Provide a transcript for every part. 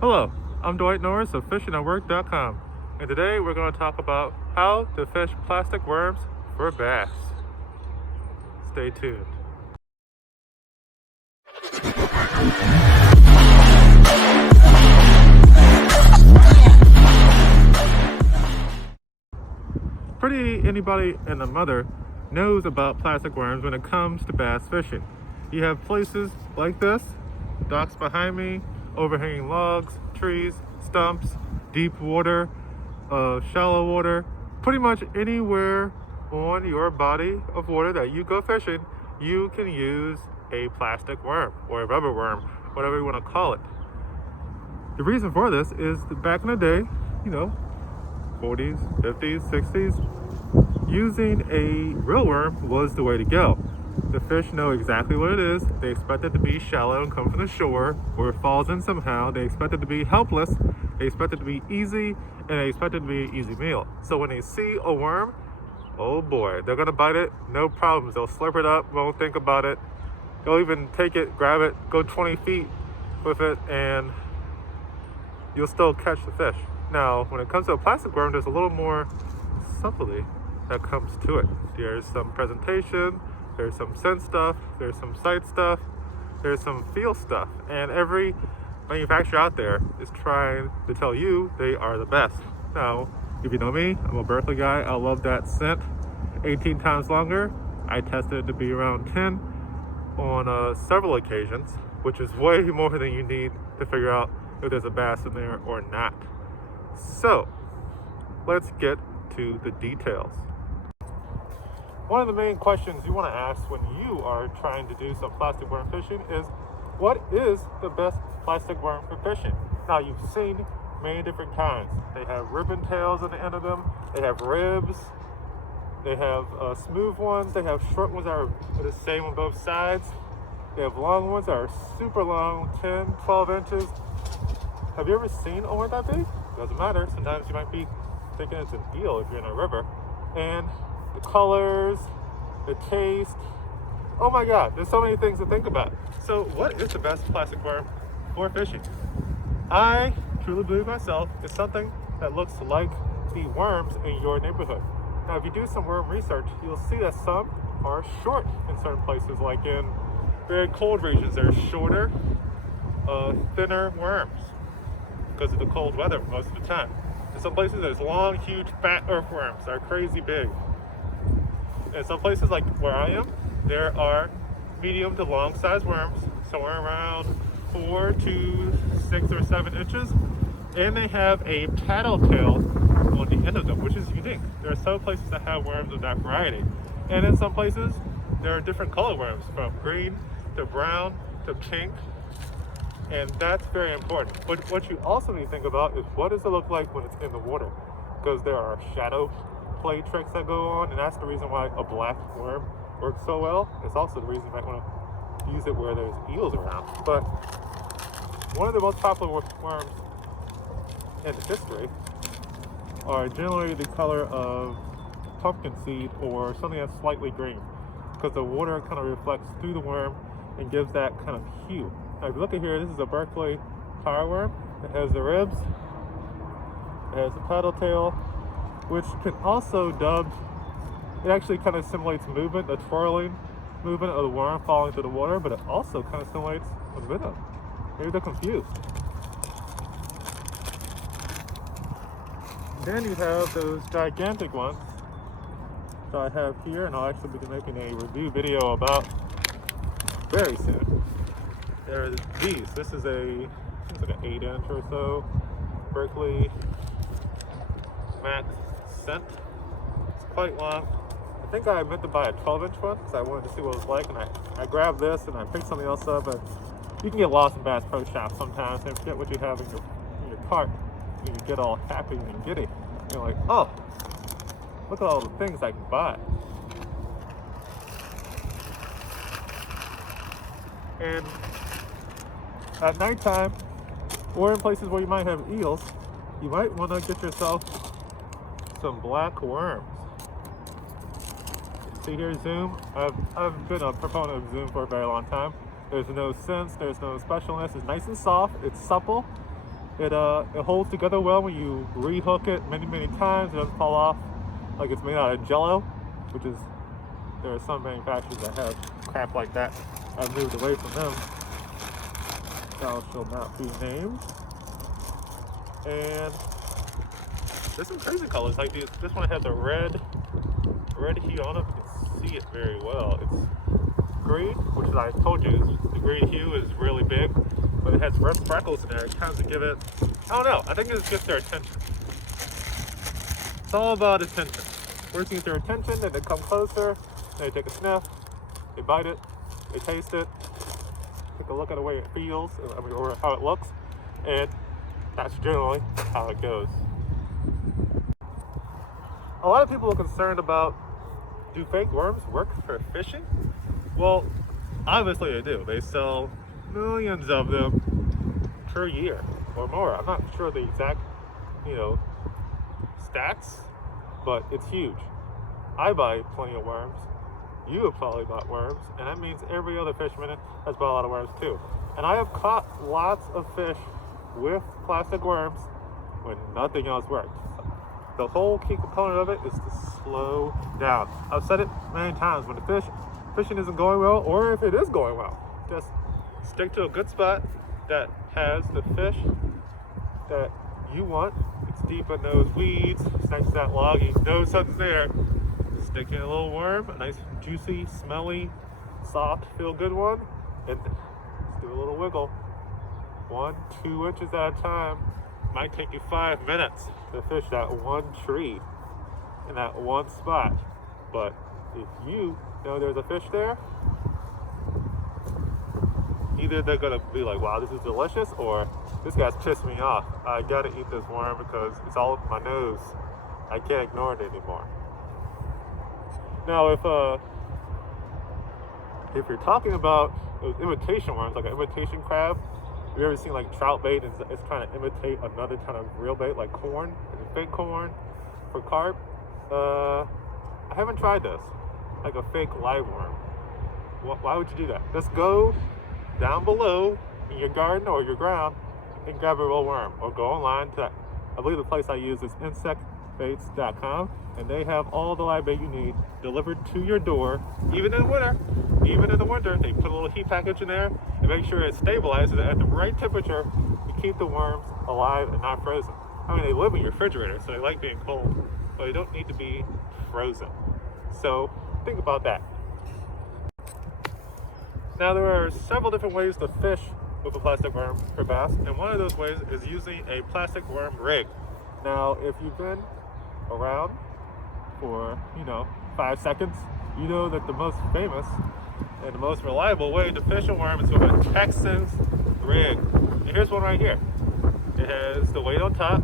Hello, I'm Dwight Norris of fishingatwork.com, and today we're going to talk about how to fish plastic worms for bass. Stay tuned. Pretty anybody and a mother knows about plastic worms when it comes to bass fishing. You have places like this, docks behind me, overhanging logs, trees, stumps, deep water, shallow water, pretty much anywhere on your body of water that you go fishing, you can use a plastic worm or a rubber worm, whatever you want to call it. The reason for this is that back in the day, 40s, 50s, 60s, using a real worm was the way to go. The fish know exactly what it is. They expect it to be shallow and come from the shore, or it falls in somehow. They expect it to be helpless. They expect it to be easy, and they expect it to be an easy meal. So when they see a worm, oh boy, they're gonna bite it, no problems. They'll slurp it up, won't think about it. They'll even take it, grab it, go 20 feet with it, and you'll still catch the fish. Now, when it comes to a plastic worm, there's a little more subtlety that comes to it. There's some presentation, there's some scent stuff, there's some sight stuff, there's some feel stuff, and every manufacturer out there is trying to tell you they are the best. Now, if you know me, I'm a Berkeley guy. I love that scent. 18 times longer. I tested it to be around 10 on several occasions, which is way more than you need to figure out if there's a bass in there or not. So, let's get to the details. One of the main questions you want to ask when you are trying to do some plastic worm fishing is, what is the best plastic worm for fishing? Now, you've seen many different kinds. They have ribbon tails on the end of them, they have ribs, they have smooth ones, they have short ones that are the same on both sides, they have long ones that are super long, 10, 12 inches. Have you ever seen a worm that big? Doesn't matter. Sometimes you might be thinking it's an eel if you're in a river. And the colors, the taste, oh my god, there's so many things to think about. So what is the best plastic worm for fishing? I truly believe myself it's something that looks like the worms in your neighborhood. Now, if you do some worm research, you'll see that some are short in certain places, like in very cold regions. They're shorter, thinner worms because of the cold weather most of the time. In some places, there's long, huge, fat earthworms that are crazy big. In some places, like where I am, there are medium to long size worms, somewhere around 4 to 6 or 7 inches, and they have a paddle tail on the end of them, which is unique. There are some places that have worms of that variety, and in some places there are different color worms, from green to brown to pink, and that's very important. But what you also need to think about is, what does it look like when it's in the water? Because there are shadow play tricks that go on, and that's the reason why a black worm works so well. It's also the reason you might want to use it where there's eels around. But one of the most popular worms in history are generally the color of pumpkin seed or something that's slightly green, because the water kind of reflects through the worm and gives that kind of hue. Now, if you look at here, this is a Berkeley power worm. It has the ribs, it has the paddle tail, which can also dubbed, it actually kind of simulates movement, the twirling movement of the worm falling through the water, but it also kind of simulates a rhythm. Maybe they're confused. Then you have those gigantic ones that I have here, and I'll actually be making a review video about very soon. There are these. This is it's like an 8-inch or so Berkeley Max scent. It's quite long. I think I meant to buy a 12-inch one because I wanted to see what it was like, and I grabbed this and I picked something else up. But you can get lost in Bass Pro Shops sometimes and forget what you have in your cart, and you get all happy and giddy. And you're like, oh, look at all the things I can buy. And at nighttime, or in places where you might have eels, you might want to get yourself some black worms. See here, Zoom. I've been a proponent of Zoom for a very long time. There's no sense, there's no specialness. It's nice and soft, it's supple, It holds together well when you rehook it many times. It doesn't fall off like it's made out of Jello, which is, there are some manufacturers that have crap like that. I've moved away from them. Thou shall not be named. And there's some crazy colors. Like this one has a red hue on it. You can see it very well. It's green, which I told you, the green hue is really big, but it has red freckles in there. It kind of give it, I don't know, I think it's just their attention. It's all about attention. First you get their attention, then they come closer, then they take a sniff, they bite it, they taste it, take a look at the way it feels, or how it looks, and that's generally how it goes. A lot of people are concerned about, do fake worms work for fishing? Well, obviously they do. They sell millions of them per year or more. I'm not sure the exact, stats, but it's huge. I buy plenty of worms. You have probably bought worms, and that means every other fisherman has bought a lot of worms too. And I have caught lots of fish with plastic worms when nothing else worked. The whole key component of it is to slow down. I've said it many times, when the fishing isn't going well, or if it is going well, just stick to a good spot that has the fish that you want. It's deep in those weeds, it's next to that log, you know something's there. Stick in a little worm, a nice juicy, smelly, soft, feel good one, and just do a little wiggle. 1-2 inches at a time. Might take you 5 minutes to fish that one tree in that one spot. But if you know there's a fish there, either they're gonna be like, wow, this is delicious, or this guy's pissed me off. I gotta eat this worm because it's all up my nose. I can't ignore it anymore. Now, if you're talking about those imitation worms, like an imitation crab, have you ever seen like trout bait and it's trying to imitate another kind of real bait, like corn, like fake corn for carp? I haven't tried this, like a fake live worm. Why would you do that? Just go down below in your garden or your ground and grab a real worm, or go online to, I believe the place I use is insectbaits.com, and they have all the live bait you need delivered to your door, even in the winter. Even in the winter, they put a little heat package in there and make sure it stabilizes at the right temperature to keep the worms alive and not frozen. I mean, they live in your refrigerator, so they like being cold, but they don't need to be frozen. So think about that. Now, there are several different ways to fish with a plastic worm for bass, and one of those ways is using a plastic worm rig. Now, if you've been around for 5 seconds, you know that the most famous and the most reliable way to fish a worm is with a Texas rig. And here's one right here. It has the weight on top.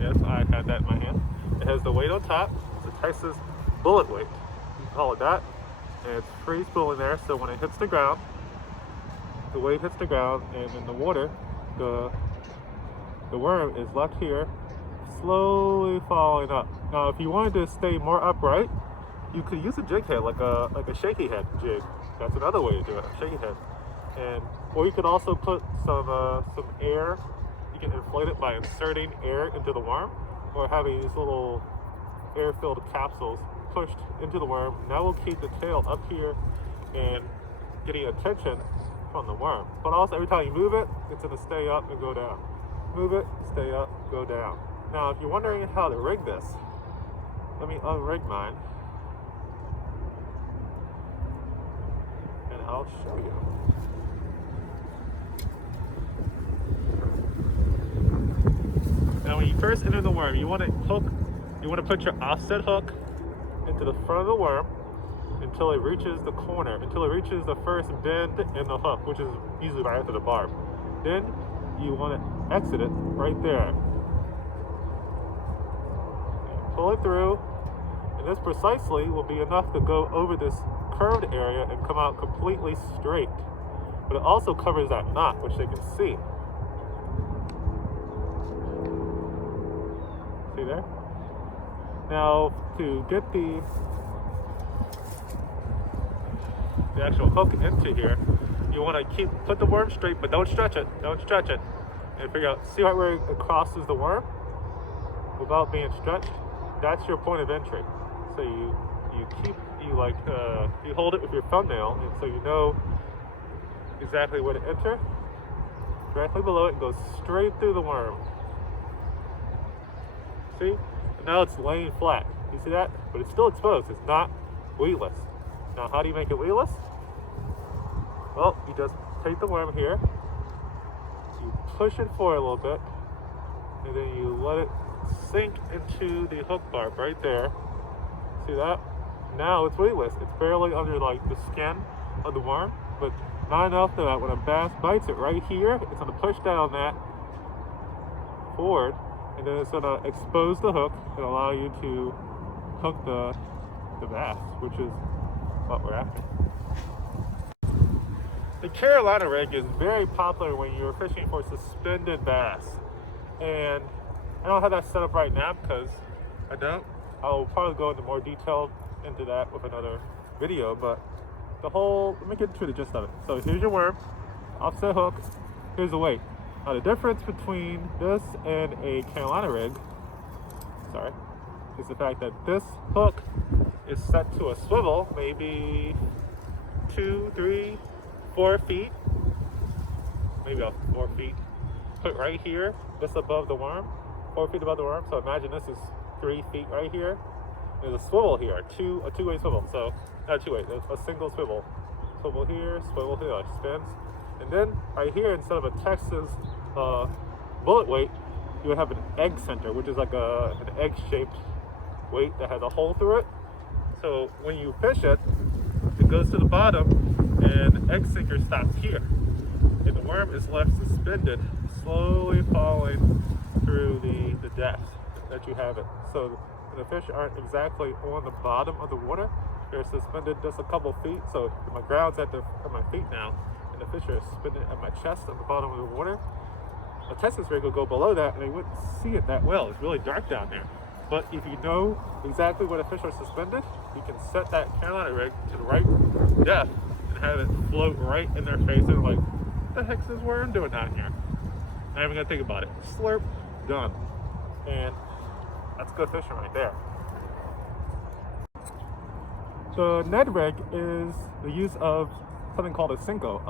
Yes, I had that in my hand. It has the weight on top. It's a Texas bullet weight. You can call it that. And it's free spooling there, so when it hits the ground, the weight hits the ground, and in the water, the worm is left here, slowly falling up. Now, if you wanted to stay more upright, you could use a jig head, like a shaky head jig. That's another way to do it, a shaky head. Or you could also put some air. You can inflate it by inserting air into the worm, or having these little air-filled capsules pushed into the worm. And that will keep the tail up here and getting attention from the worm. But also, every time you move it, it's going to stay up and go down. Move it, stay up, go down. Now, if you're wondering how to rig this, let me unrig mine, and I'll show you. Now, when you first enter the worm, you want to put your offset hook into the front of the worm until it reaches the corner, until it reaches the first bend in the hook, which is usually right after the barb. Then you want to exit it right there. And pull it through, and this precisely will be enough to go over this curved area and come out completely straight. But it also covers that knot, which they can see. See there? Now, to get the actual hook into here, you want to put the worm straight, but don't stretch it. Don't stretch it. and figure out, see right where it crosses the worm without being stretched? That's your point of entry. So you hold it with your thumbnail, and so you know exactly where to enter. Directly below it goes straight through the worm. See? And now it's laying flat. You see that? But it's still exposed. It's not weightless. Now, how do you make it weightless? Well, you just take the worm here, you push it forward a little bit, and then you let it sink into the hook barb right there. See that? Now it's weightless. It's barely under like the skin of the worm, but not enough that when a bass bites it right here, it's going to push down that forward, and then it's going to expose the hook and allow you to hook the bass, which is what we're after. The Carolina rig is very popular when you're fishing for suspended bass, and I don't have that set up right now because I don't. I'll probably go into more detail into that with another video, but let me get to the gist of it. So here's your worm, offset hook, here's the weight. Now the difference between this and a Carolina rig, is the fact that this hook is set to a swivel, maybe 2, 3, 4 feet, maybe about 4 feet, put right here, just above the worm, 4 feet above the worm. So imagine this is 3 feet right here. There's a swivel here, a two-way swivel. So not two-way, a single swivel. Swivel here, it spins. And then right here, instead of a Texas bullet weight, you would have an egg center, which is like an egg-shaped weight that has a hole through it. So when you fish it, it goes to the bottom, and the egg sinker stops here. And the worm is left suspended, slowly falling through the depth that you have it. So the fish aren't exactly on the bottom of the water. They're suspended just a couple feet. So my ground's at my feet now, and the fish are suspended at my chest at the bottom of the water. A Texas rig will go below that, and they wouldn't see it that well. It's really dark down there. But if you know exactly where the fish are suspended, you can set that Carolina rig to the right depth and have it float right in their face. And like, what the heck's this worm doing down here? Not even gonna think about it. Slurp, done. And that's good fishing right there. The Ned rig is the use of something called a Cinco,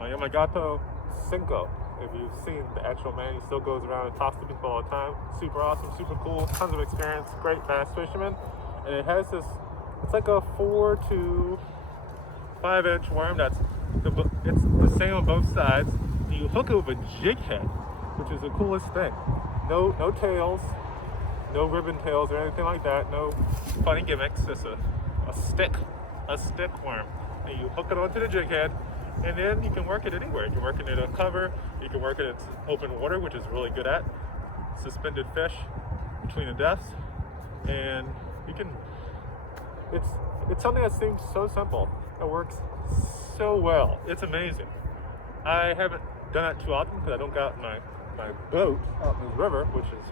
Yamagato Cinco. If you've seen the actual man, he still goes around and talks to people all the time. Super awesome, super cool, tons of experience, great bass fisherman. And it has this, it's like a 4 to 5 inch worm it's the same on both sides. And you hook it with a jig head, which is the coolest thing. No tails, no ribbon tails or anything like that, no funny gimmicks, just a stick worm. And you hook it onto the jig head, and then you can work it anywhere. You can work it in a cover, you can work it in open water, which is really good at suspended fish between the depths, and you can, it's something that seems so simple. It works so well. It's amazing. I haven't done it too often because I don't got my boat out in this river, which is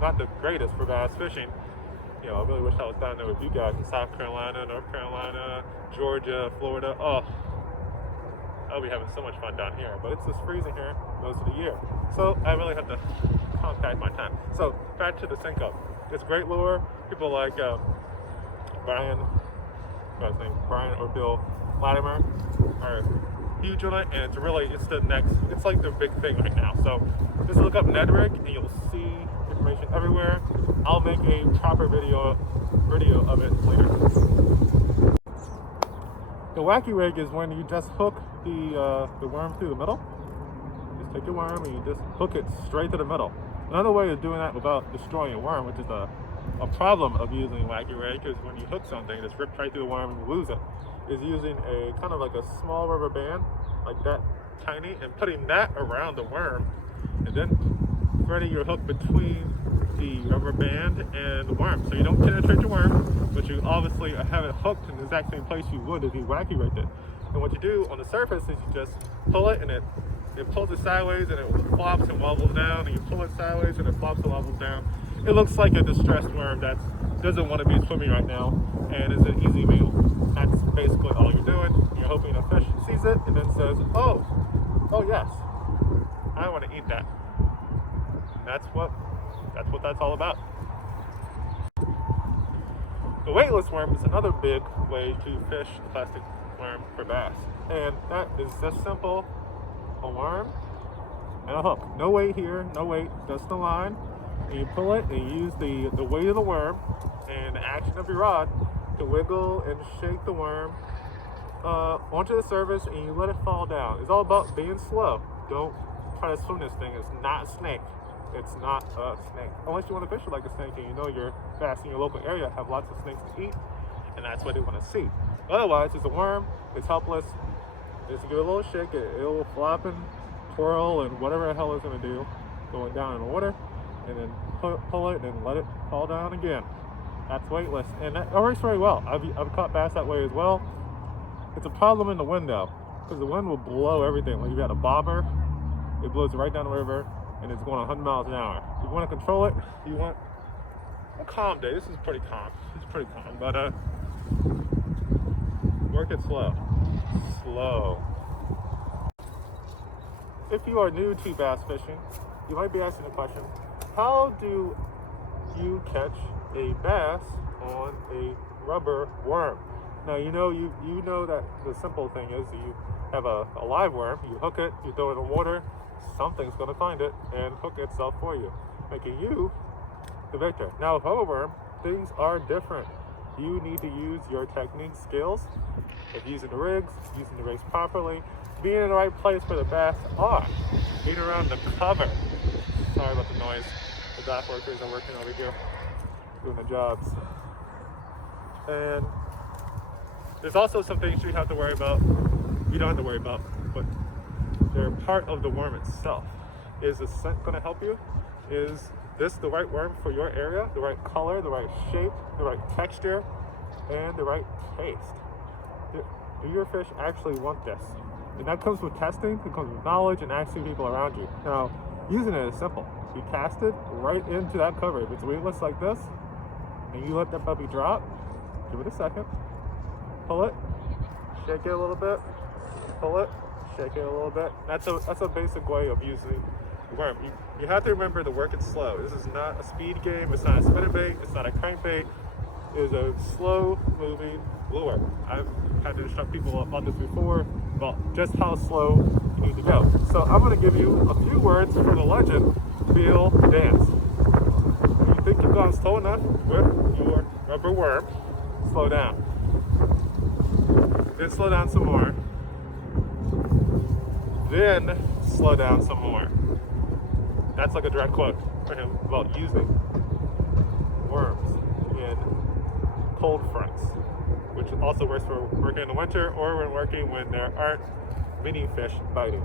not the greatest for bass fishing. You know, I really wish I was down there with you guys in South Carolina, North Carolina, Georgia, Florida. Oh, I'll be having so much fun down here, but it's just freezing here most of the year. So I really have to compact my time. So back to the Cinco. It's great lure. People like Brian or Bill Latimer are huge on it, and it's like the big thing right now. So just look up Ned rig and you'll see information everywhere. I'll make a proper video of it later. The Wacky Rig is when you just hook the worm through the middle. Just take your worm and you just hook it straight to the middle. Another way of doing that without destroying a worm, which is a problem of using Wacky Rig, is when you hook something that's ripped right through the worm and you lose it, is using a kind of like a small rubber band, like that tiny, and putting that around the worm, and then threading your hook between the rubber band and the worm. So you don't penetrate your worm, but you obviously have it hooked in the exact same place you would if you Wacky rigged it. And what you do on the surface is you just pull it, and it pulls it sideways and it flops and wobbles down, and you pull it sideways and it flops and wobbles down. It looks like a distressed worm that doesn't want to be swimming right now and is an easy meal. That's basically all you're doing. You're hoping a fish sees it and then says, oh yes, I want to eat that. That's what that's all about. The weightless worm is another big way to fish the plastic worm for bass. And that is just simple. A worm and a hook. No weight here, no weight, just the line. And you pull it and you use the weight of the worm and the action of your rod to wiggle and shake the worm onto the surface, and you let it fall down. It's all about being slow. Don't try to swim this thing. It's not a snake. It's not a snake. Unless you want to fish it like a snake and you know your bass in your local area have lots of snakes to eat, and that's what they want to see. Otherwise, it's a worm. It's helpless. Just give it a little shake. It'll flop and twirl and whatever the hell it's going to do, going down in the water, and then pull it and let it fall down again. That's weightless, and that works very well. I've caught bass that way as well. It's a problem in the wind though, because the wind will blow everything. Like you got a bobber, it blows right down the river, and it's going 100 miles an hour. If you want to control it, you want a calm day. This is pretty calm. It's pretty calm, but work it slow. Slow. If you are new to bass fishing, you might be asking the question, how do you catch a bass on a rubber worm? Now you know that the simple thing is you have a live worm, you hook it, you throw it in the water, something's going to find it and hook itself for you, making you the victor. Now with rubber worm, things are different. You need to use your technique skills of using the rigs, using the rigs properly, being in the right place where the bass are, being around the cover. Sorry about the noise. The dock workers are working over here doing the jobs. And there's also some things you have to worry about. You don't have to worry about, but they're part of the worm itself. Is the scent going to help you? Is this the right worm for your area? The right color, the right shape, the right texture, and the right taste? Do your fish actually want this? And that comes with testing, it comes with knowledge and asking people around you. Now, using it is simple. You cast it right into that cover. If it's weightless like this, and you let that puppy drop, give it a second, pull it, shake it a little bit, pull it, shake it a little bit. That's a basic way of using the worm. You have to remember to work it slow. This is not a speed game, it's not a spinnerbait, it's not a crankbait. It is a slow moving lure. I've had to instruct people about this before, about just how slow you need to go. So I'm going to give you a few words from the legend, Feel Dance. If you think you've gone slow enough with your rubber worm, slow down. Then slow down some more. Then slow down some more. That's like a direct quote for him about using worms in cold fronts, which also works for working in the winter or when there aren't many fish biting.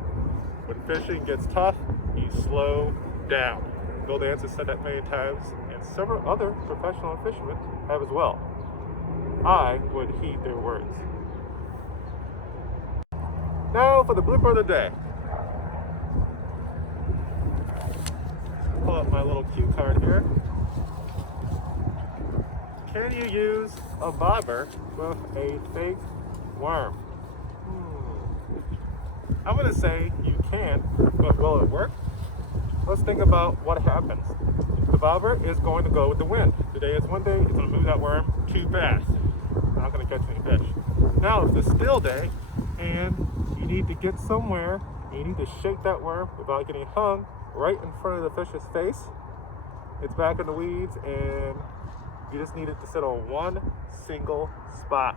When fishing gets tough, you slow down. Bill Dance has said that many times, and several other professional fishermen have as well. I would heed their words. Now for the blooper of the day. Pull up my little cue card here. Can you use a bobber with a fake worm? I'm going to say you can, but will it work? Let's think about what happens. The bobber is going to go with the wind. Today is one day, it's going to move that worm too fast. Not going to catch any fish. Now it's a still day, and you need to get somewhere, and you need to shake that worm without getting hung right in front of the fish's face. It's back in the weeds, and you just need it to sit on one single spot.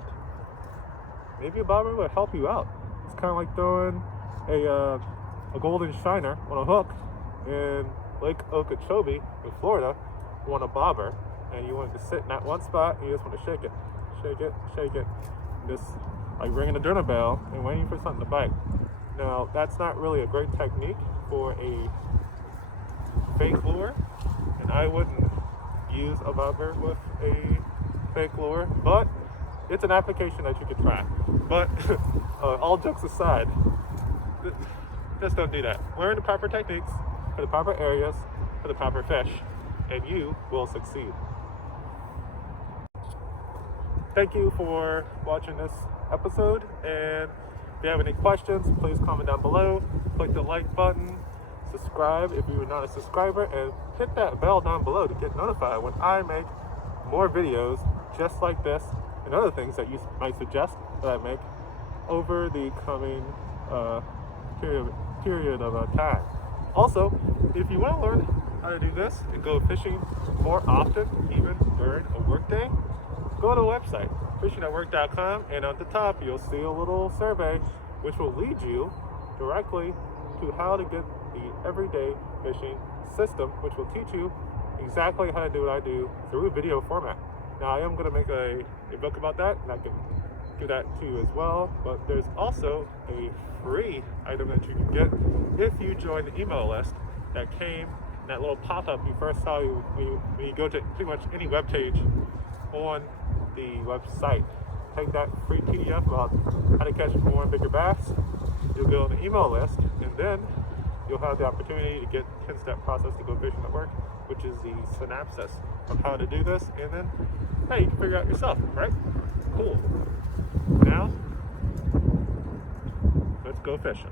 Maybe a bobber will help you out. It's kind of like throwing a golden shiner on a hook in Lake Okeechobee in Florida. You want a bobber, and you want it to sit in that one spot, and you just want to shake it, shake it, shake it. Just like ringing a dinner bell and waiting for something to bite. Now, that's not really a great technique for a fake lure, and I wouldn't use a bobber with a fake lure, but it's an application that you could try. But all jokes aside, just don't do that. Learn the proper techniques for the proper areas, for the proper fish, and you will succeed. thank you for watching this episode, and if you have any questions, please comment down below. Click the like button, subscribe if you are not a subscriber, and hit that bell down below to get notified when I make more videos just like this and other things that you might suggest that I make over the coming period of time. Also, if you want to learn how to do this and go fishing more often, even during a workday, go to the website, fishingatwork.com, and on the top you'll see a little survey which will lead you directly to how to get the everyday fishing system, which will teach you exactly how to do what I do through video format. Now, I am going to make a book about that, and I can do that to you as well, but there's also a free item that you can get if you join the email list that came in that little pop-up you first saw when you go to pretty much any web page on the website. Take that free PDF about how to catch more and bigger bass. You'll go on the email list, and then you'll have the opportunity to get 10-step process to go fishing at work, which is the synopsis of how to do this, and then, hey, you can figure it out yourself, right? Cool. Now, let's go fishing.